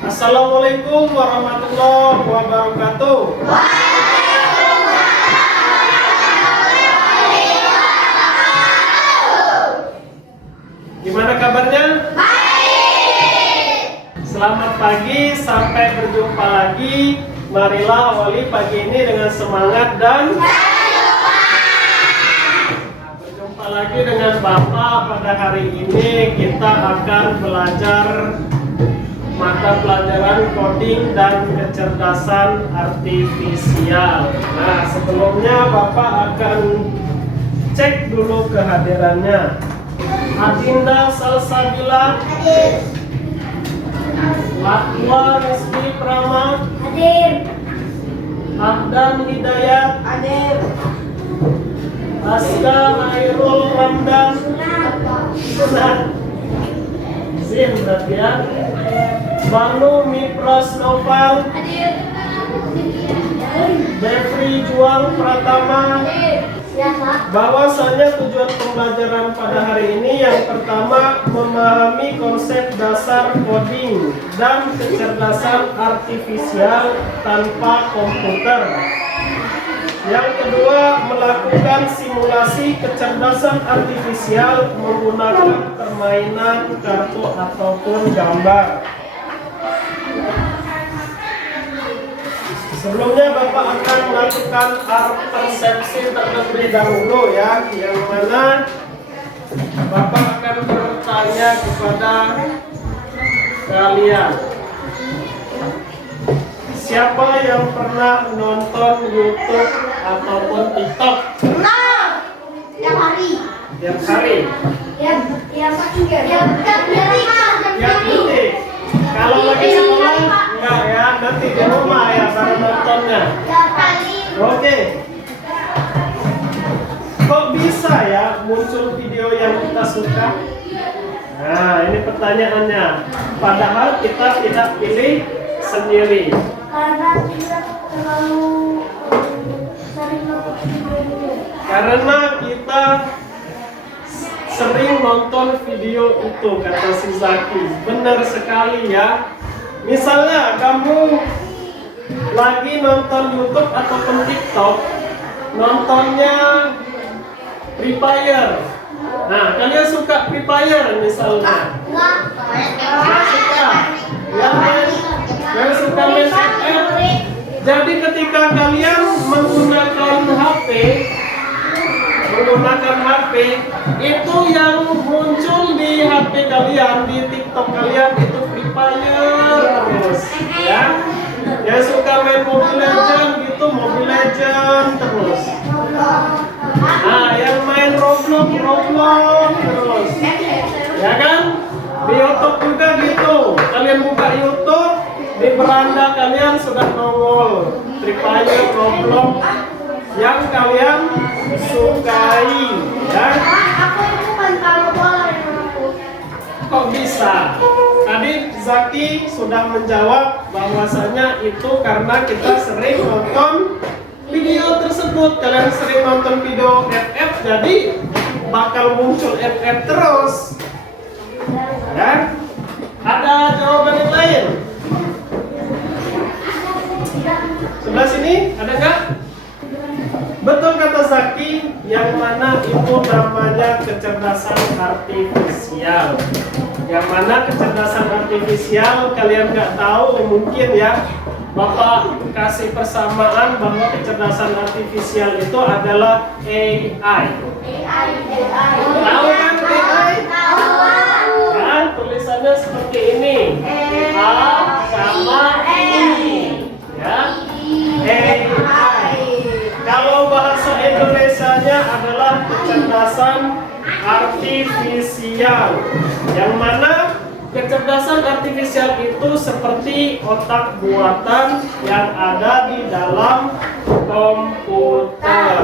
Assalamualaikum warahmatullahi wabarakatuh. Gimana kabarnya? Baik. Selamat pagi, sampai berjumpa lagi. Marilah awali pagi ini dengan semangat dan berjumpa lagi dengan Bapak. Pada hari ini kita akan belajar mata pelajaran coding dan kecerdasan artifisial. Nah, sebelumnya Bapak akan cek dulu kehadirannya. Adinda Salsabila hadir. Latwa Rizky Prama hadir. Abdan Hidayat hadir. Aska Airul Ramdan sunat. Zin berarti ya. Banu Mipras Noval hadir. Devri Juang Pratama hadir. Bahwasanya tujuan pembelajaran pada hari ini yang pertama memahami konsep dasar coding dan kecerdasan artifisial tanpa komputer. Yang kedua, melakukan simulasi kecerdasan artifisial menggunakan permainan kartu ataupun gambar. Sebelumnya Bapak akan melakukan persepsi terlebih dahulu ya, yang mana Bapak akan bertanya kepada kalian. Siapa yang pernah nonton YouTube ataupun TikTok? Pernah. Tiap hari. Tiap hari? Tiap detik. Kalau lagi sekolah enggak ya, nanti di rumah ya baru nontonnya. Oke. Kok bisa ya muncul video yang kita suka? Nah, ini pertanyaannya. Padahal kita tidak pilih sendiri. Karena tidak terlalu sering nonton video. Karena kita sering nonton video itu, kata si Zaki. Benar sekali ya. Misalnya kamu lagi nonton YouTube ataupun TikTok, nontonnya Free Fire. Nah, kalian suka Free Fire misalnya? Nggak suka? Yang suka main FF. Jadi ketika kalian menggunakan HP itu yang muncul di HP kalian, di TikTok kalian itu Free Fire terus ya. Yang suka main Mobile Legend gitu, Mobile Legend terus. Nah, yang main Roblox terus. Ya kan? Di YouTube juga gitu. Kalian buka YouTube, di beranda kalian sudah nongol Free Fire, Roblox yang kalian sukai ya. Aku bukan kalau bola yang aku. Kok bisa? Tadi Zaki sudah menjawab bahwasanya itu karena kita sering nonton video tersebut. Kalian sering nonton video FF, jadi bakal muncul FF terus ya. Ada jawaban yang lain? Sebelah sini ada nggak? Betul kata Zaki, yang mana itu namanya kecerdasan artifisial. Yang mana kecerdasan artifisial kalian nggak tahu mungkin ya. Bapak kasih persamaan bahwa kecerdasan artifisial itu adalah AI. Tahu kan AI? Tahu. Kan tulisannya seperti ini. A sama I. Ya. AI. Kalau bahasa Indonesianya adalah kecerdasan artifisial, yang mana kecerdasan artifisial itu seperti otak buatan yang ada di dalam komputer.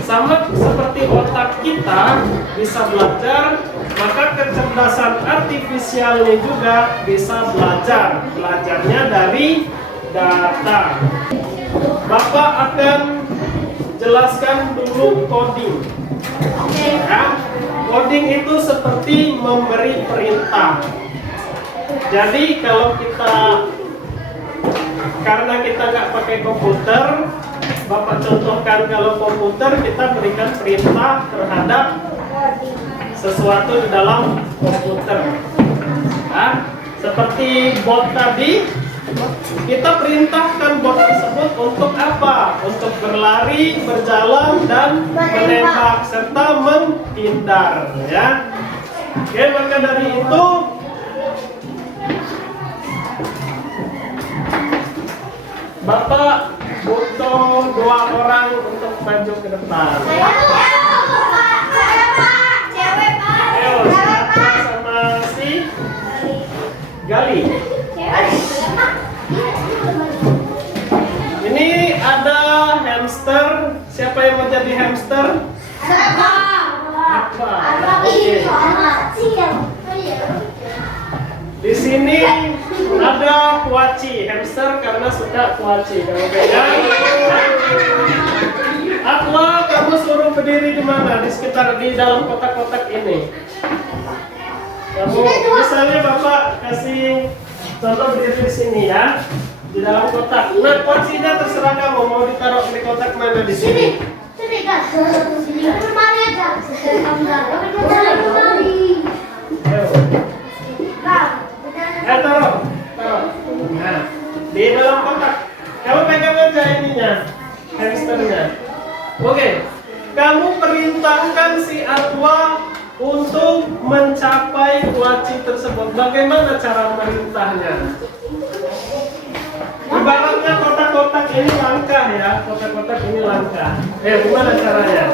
Sama seperti otak kita bisa belajar, maka kecerdasan artifisialnya juga bisa belajar. Belajarnya dari data. Bapak akan jelaskan dulu coding. Ya, coding itu seperti memberi perintah. Jadi kalau kita, karena kita nggak pakai komputer, Bapak contohkan kalau komputer kita berikan perintah terhadap sesuatu di dalam komputer. Nah, seperti bot tadi, kita perintahkan bot tersebut untuk apa? Untuk berlari, berjalan, dan menembak serta menghindar, ya. Oke, maka dari itu Bapak butuh 2 orang untuk maju ke depan. Ayo, siapa sama si Gali? Ini ada hamster. Siapa yang mau jadi hamster? Apa? Oke. Di sini ada kuaci, hamster karena suka kuaci. Kamu pegang. Aqua, kamu suruh berdiri di mana? Di sekitar di dalam kotak-kotak ini. Kamu misalnya Bapak kasih contoh berdiri di sini ya, di dalam kotak. Nah, kuacinya terserah kamu mau ditaruh di kotak mana di sini. Taruh. Nah, di dalam kotak. Kamu pegang aja ininya, hamsternya. Oke, kamu perintahkan si Aqua untuk mencapai kuaci tersebut. Bagaimana cara merintahnya? Ibaratnya kotak-kotak ini langkah ya, kotak-kotak ini langkah. Gimana caranya?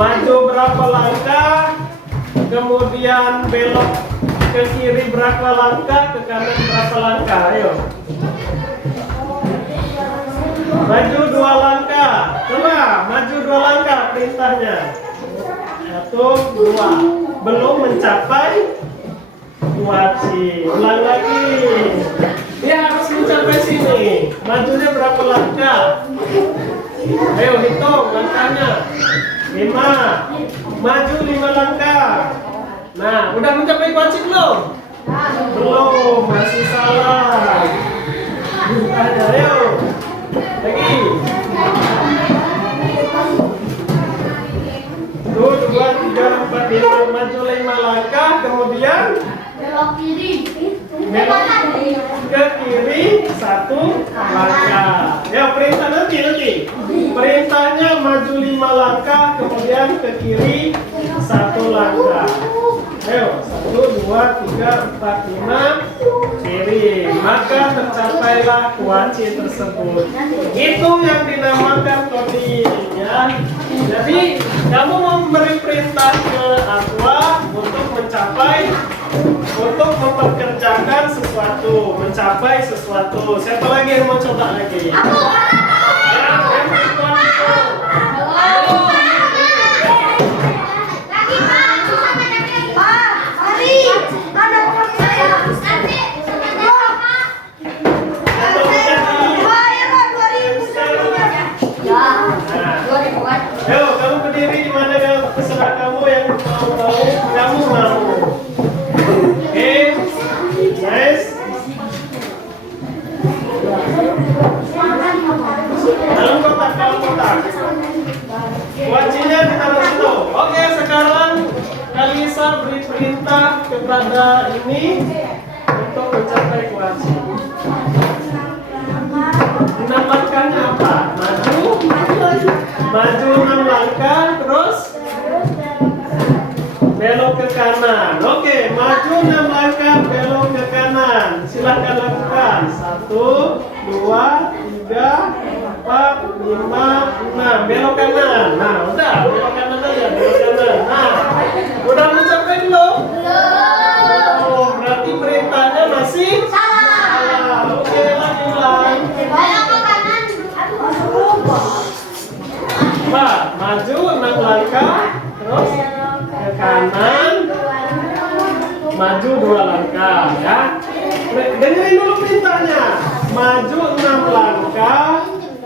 Maju berapa langkah, kemudian belok ke kiri berapa langkah, ke kanan berapa langkah. Ayo. Maju 2 langkah. Coba maju 2 langkah perintahnya. 1, 2. Belum mencapai kuaci. Ulang lagi. Dia harus mencapai sini. Majunya berapa langkah? Ayo hitung langkahnya. 5. Maju 5 langkah. Nah, udah mencapai kuaci belum? Belum, masih salah. Ayo. Lagi. 1, 2, 3, 4, 5. Maju 5 langkah, kemudian Belok kiri. belok ke kiri 1 langkah. Ya, perintah nanti. Perintahnya maju 5 langkah, kemudian ke kiri 1 langkah. Ayo, 1, 2, 3, 4, 5 kiri. Maka tercapailah kuaci tersebut. Itu yang dinamakan coding ya. Jadi kamu memberi perintah ke Aqua untuk mencapai, untuk memperkerjakan sesuatu, mencapai sesuatu. Siapa lagi yang mau coba lagi? Ya, Ayo, kamu berdiri di mana yang terserah kamu yang mau, kamu mau. Oke, nice. Dalam kotak. Kuacinya ditaruh situ. Oke, sekarang Kalisa beri perintah kepada ini untuk mencapai kuaci. Langkahnya apa? Maju 6 langkah, terus belok ke kanan. Oke, maju 6 langkah, belok ke kanan. Silahkan lakukan. 1, 2, 3, 4, 5, 6. Belok kanan. Nah, udah, belok kanan aja, belok kanan. Nah, udah mencapai belum? Oh, berarti perintahnya masih salah. Oke, lagi ulang. Maju 6 langkah, terus ke kanan, maju 2 langkah ya. Dengerin dulu perintahnya. Maju 6 langkah,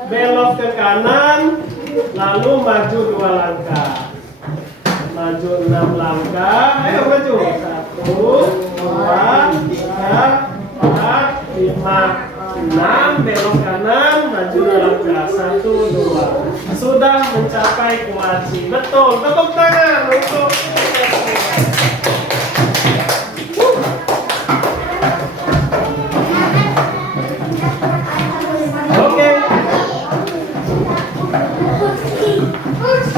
belok ke kanan, lalu maju 2 langkah. Maju 6 langkah, ayo maju. 1, enam, belok kanan, maju langkah 1, 2. Sudah mencapai kuaci. Betul, tepuk tangan untuk oke.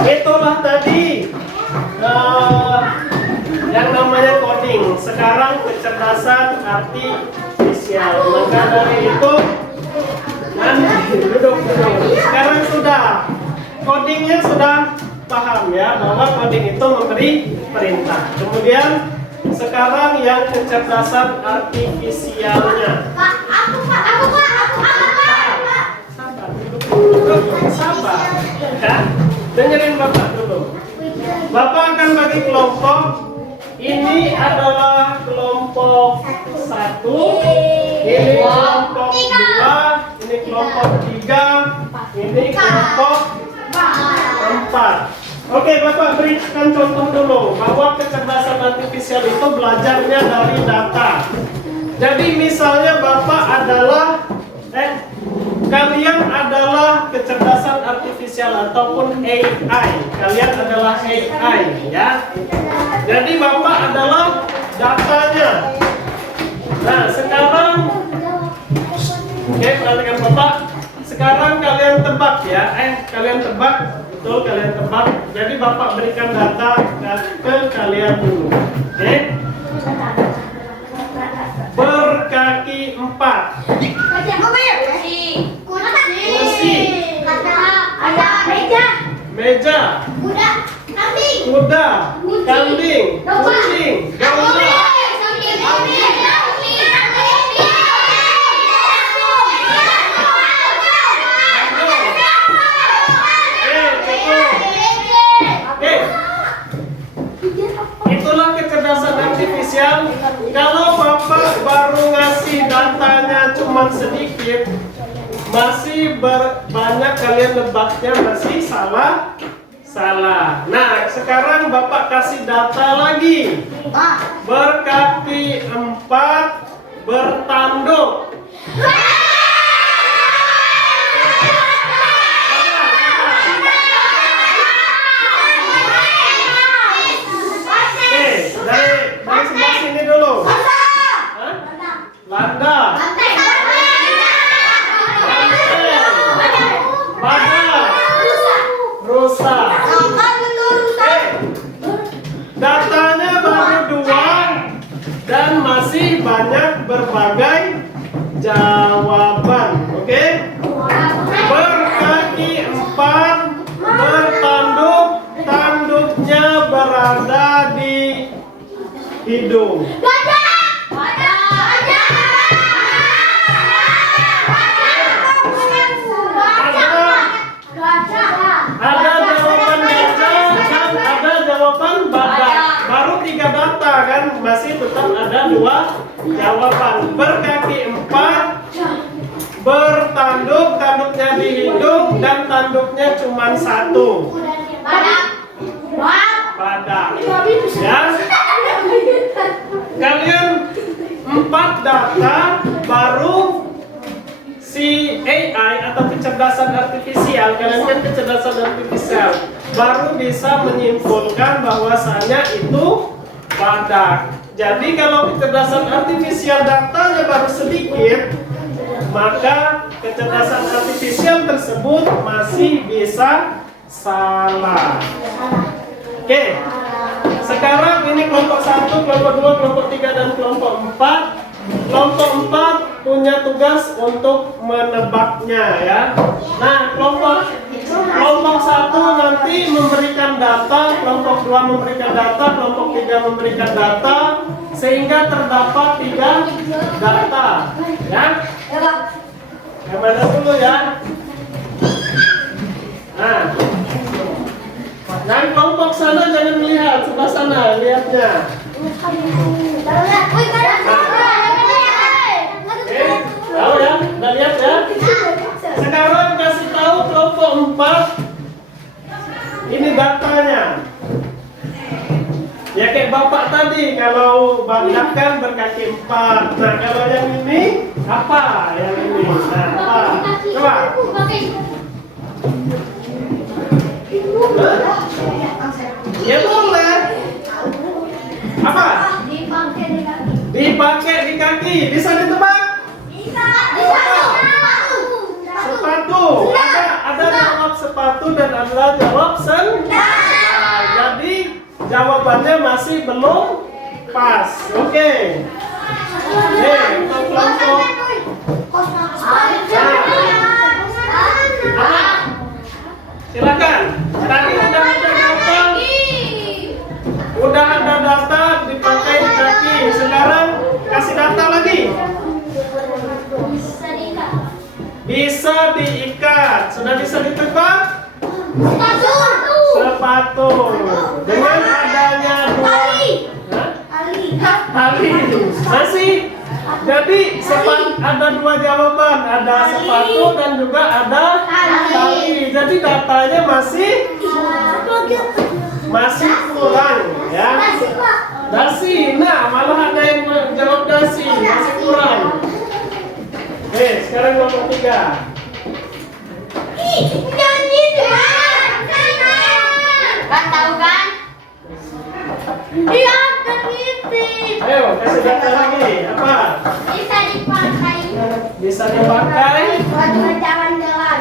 Itulah tadi yang namanya coding. Sekarang kecerdasan artifisial. Maka dari itu duduk. Sekarang sudah codingnya sudah paham ya, bahwa coding itu memberi perintah. Kemudian sekarang yang kecerdasan artifisialnya. Sabar ya, dengerin Bapak dulu. Bapak akan bagi kelompok. Ini adalah kelompok 1, ini kelompok 2, ini kelompok 3, ini kelompok 4. Oke, Bapak berikan contoh dulu bahwa kecerdasan artifisial itu belajarnya dari data. Jadi misalnya Bapak adalah kalian adalah kecerdasan artifisial ataupun AI. Kalian adalah AI ya. Jadi Bapak adalah datanya. Nah, sekarang perhatikan Bapak. Sekarang kalian tebak ya. Kalian tebak, betul kalian tebak. Jadi Bapak berikan data ke kalian dulu. Oke? Berkaki 4. Meja, kuda, kambing, kucing, domba. Itulah kecerdasan artifisial. Kalau Bapak baru ngasih datanya cuma sedikit, masih banyak kalian nebaknya masih salah. Nah, sekarang Bapak kasih data lagi. Berkaki 4, bertanduk. Dari sebelah sini dulu. Landa. Rusa. Datanya baru 2 dan masih banyak berbagai jawaban. Oke? Berkaki 4, bertanduk, tanduknya berada di hidung. Ada jawaban gajah dan ada jawaban badak. Baru 3 data kan, masih tetap ada 2 jawaban. Berkaki 4, bertanduk, tanduknya di hidung dan tanduknya cuma 1. Badak. Ya. Kalian 4 data baru si AI atau kecerdasan artifisial, kalian kan kecerdasan artifisial, baru bisa menyimpulkan bahwasanya itu badak. Jadi kalau kecerdasan artifisial datanya baru sedikit, maka kecerdasan artifisial tersebut masih bisa salah. Oke. Sekarang ini kelompok 1, kelompok 2, kelompok 3 dan kelompok 4. Kelompok 4 punya tugas untuk menebaknya ya. Nah, kelompok 1 nanti memberikan data, kelompok 2 memberikan data, kelompok 3 memberikan data, sehingga terdapat 3 data ya. Yang mana dulu ya? Nah, kelompok sana jangan melihat, sebelah sana lihatnya. Tahu ya? Udah lihat ya? Sekarang kasih tahu kelompok 4. Ini datanya. Ya kayak Bapak tadi, kalau banggakan berkaki 4. Nah, kalau yang ini apa? Yang ini. Nah, apa? Coba. Ya boleh. Apa? Dipakai di kaki. Bisa ditebak? Sepatu. Ada jawab sepatu dan ada jawab sendal. Nah, jadi jawabannya masih belum pas. Oke. Untuk kelompok silakan. Tadi udah ada data dipakai di kaki. Sekarang kasih data lagi. Bisa diikat. Sudah bisa ditebak? Sepatu. Dengan adanya dua tali. Masih. Jadi ada dua jawaban. Ada sepatu dan juga ada tali. Jadi datanya masih kurang, ya. Dasi. Nah, malah ada yang menjawab dasi. Masih kurang. Oke, sekarang nomor 3. Ayo, kasih data lagi. Apa? Bisa dipakai buat berjalan-jalan.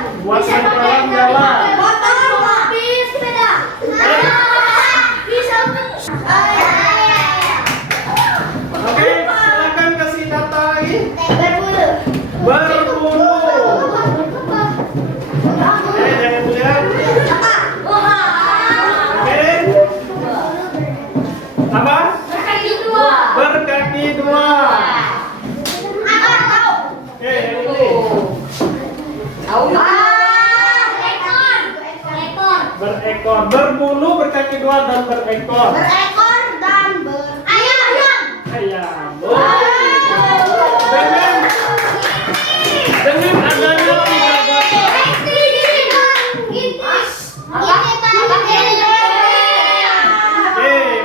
Oke, silakan kasih data lagi. Berbulu. Jangan lihat. Oke. Apa? Berkaki 2. Oke, yang ini. Berekor. Berbulu, berkaki 2 dan berekor. Ayam. Dengan adanya 3 data.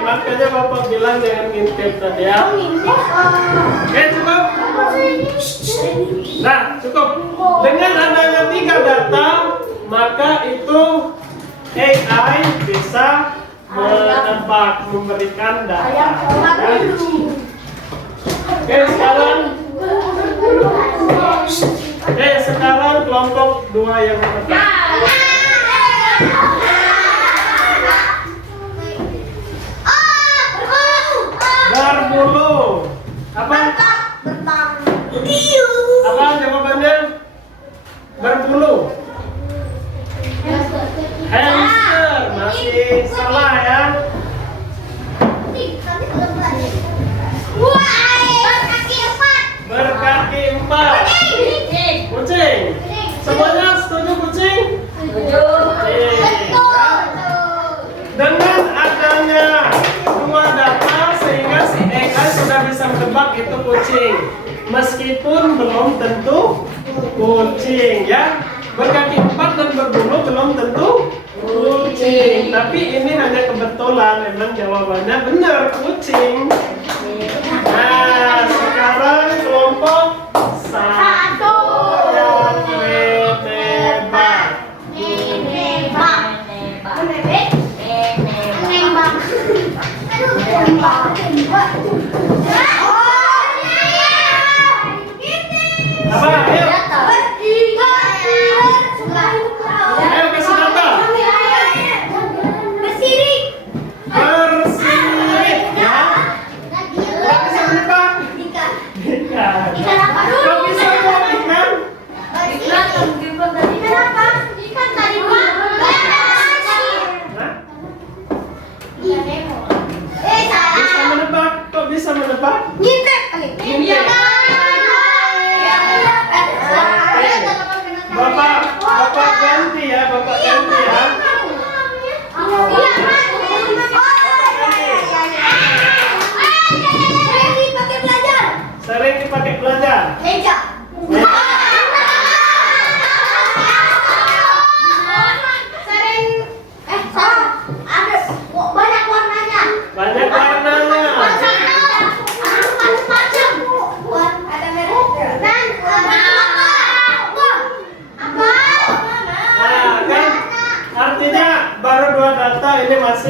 Makanya Bapak bilang jangan ngintip tadi ya. Oke, cukup. Nah, cukup. Dengan adanya 3 data, maka itu AI bisa menebak, memberikan data. Ya. Oke, sekarang kelompok 2 yang menebak. Berbulu. Apa? Apa jawabannya? Berbulu. Hamster. Masih salah ya. Berkaki 4. Kucing. Semuanya setuju kucing? Dengan adanya 2 data sehingga si AI sudah bisa menebak itu kucing. Meskipun belum tentu kucing ya. Berkaki 4 dan berbulu belum tentu kucing. Tapi ini hanya kebetulan, memang jawabannya benar kucing. Nah, sekarang kelompok 1 yang menebak. Apa? Ayo. Ayo kasih data. Bersirit ya. Kok bisa menebak? Ikan. Kok bisa menebak ikan? Bisa menebak? Kok bisa menebak? Ngintip. Bapak ganti ya, Bapak ganti ya. Sering dipakai belajar. Banyak warnanya.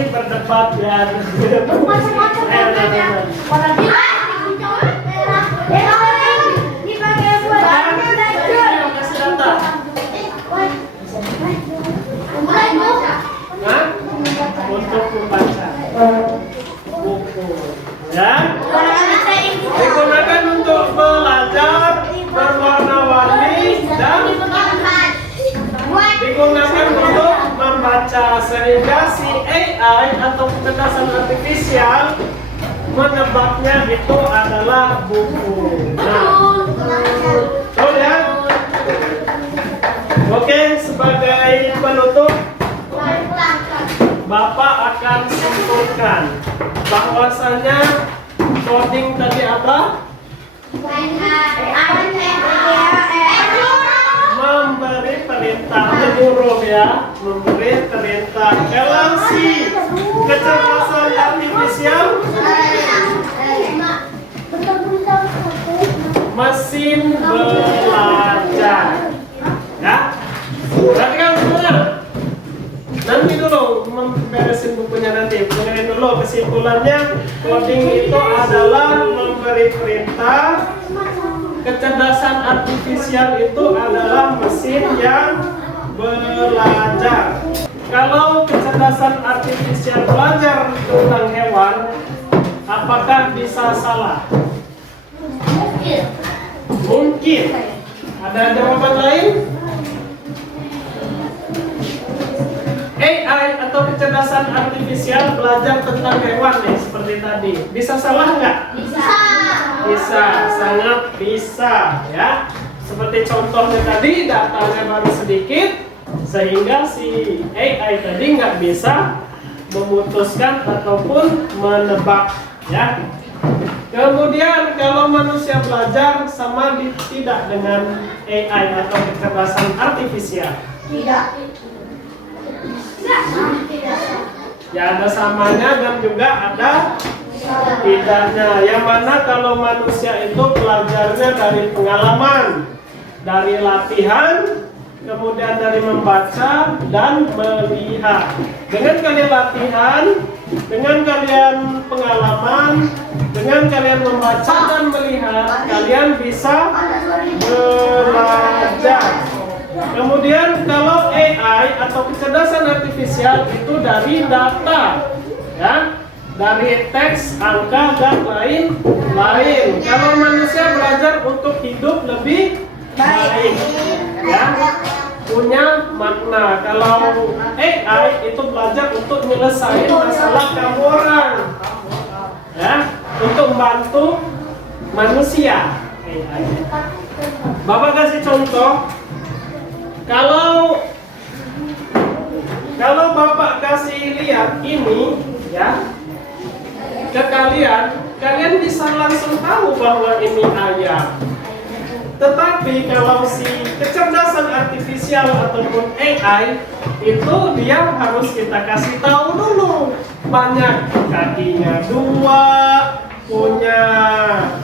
asik berdebat ya. Macam-macam warnanya. Warna biru, merah, dipakai buat Ayo kasih data. Hah? Untuk membaca buku. Ya. Digunakan untuk belajar berwarna-warni dan digunakan untuk membaca sehingga si AI atau kecerdasan artifisial menebaknya itu adalah buku. Nah, betul ya? Oke, sebagai penutup, Bapak akan simpulkan bahwasanya coding tadi apa? Memberi perintah, menyuruh ya, memberi perintah. Kalau si kecerdasan artifisial, mesin belajar, ya. Berarti kan benar. Nanti dulu memberesin bukunya nanti. Dengerin dulu kesimpulannya. Coding itu adalah memberi perintah. Kecerdasan artifisial itu adalah mesin yang belajar. Kalau kecerdasan artifisial belajar tentang hewan, apakah bisa salah? Mungkin. Ada jawaban lain? AI atau kecerdasan artifisial belajar tentang hewan nih seperti tadi. Bisa salah nggak? Bisa, sangat bisa ya. Seperti contohnya tadi, datanya baru sedikit sehingga si AI tadi nggak bisa memutuskan ataupun menebak ya. Kemudian kalau manusia belajar sama tidak dengan AI atau kecerdasan artifisial? Ya ada samanya dan juga ada tidaknya. Yang mana kalau manusia itu belajarnya dari pengalaman, dari latihan, kemudian dari membaca dan melihat. Dengan kalian latihan, dengan kalian pengalaman, dengan kalian membaca dan melihat, kalian bisa belajar. Kemudian kalau AI atau kecerdasan artifisial itu dari data, ya, dari teks, angka dan lain-lain. Kalau manusia belajar untuk hidup lebih baik, ya, punya makna. Kalau AI itu belajar untuk menyelesaikan masalah kamu orang, ya, untuk membantu manusia. AI. Bapak kasih contoh. Kalau Bapak kasih lihat ini ya ke kalian bisa langsung tahu bahwa ini ayam. Tetapi kalau si kecerdasan artifisial ataupun AI itu dia harus kita kasih tahu dulu banyak kakinya 2, punya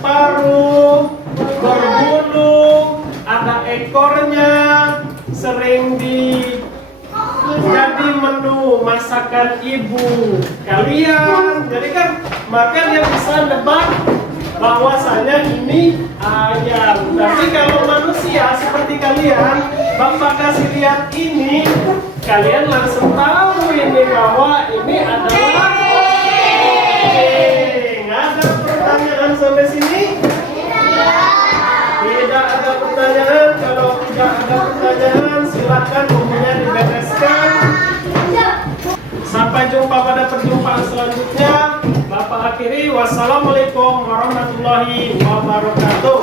paruh, berbulu, ada ekornya, sering jadi menu masakan ibu kalian. Jadi kan maka dia bisa nebak bahwasanya ini ayam. Tapi kalau manusia seperti kalian, Bapak kasih lihat ini, kalian langsung tahu ini bahwa ini adalah kucing. Ada pertanyaan sampai sini? Tidak ada pertanyaan. Kalau tidak ada pertanyaan, silakan bukunya dibereskan. Sampai jumpa pada perjumpaan selanjutnya. Bapak akhiri, wassalamualaikum warahmatullahi wabarakatuh.